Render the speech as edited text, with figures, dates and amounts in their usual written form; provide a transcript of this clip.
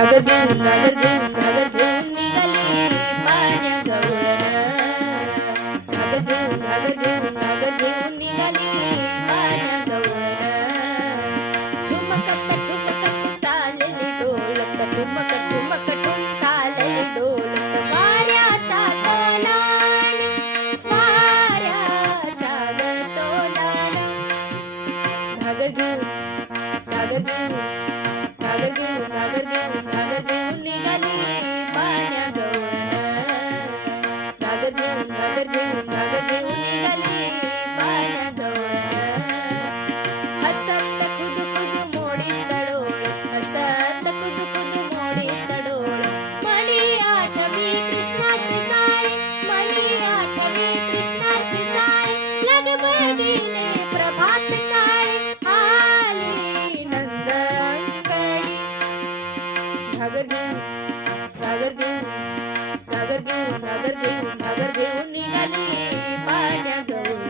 घागर घेऊन निघाली पाण्या गवळण. घागर घेऊन निघाली पाण्या गवळण. ठुमकत ठुमकत चालली ढोलक, ठुमक ठुमक ठुम चालली ढोलक. वाऱ्याच्या तोलाने, वाऱ्याच्या ग तोलाने. घागर घेऊन निघाली पाण्या गवळण. घागर घेऊन निघाली पाण्या गवळण. हसत खुद खुद मोडीत डोळ, हसत खुद खुद मोडीत डोळ. मणी आठवी कृष्णाची जाळे, मणी आठवी कृष्णाची जाळे. लगबगीने प्रभात काळे आली नंद अंकणी. घागर घेऊन निघाली पाण्या गवळण.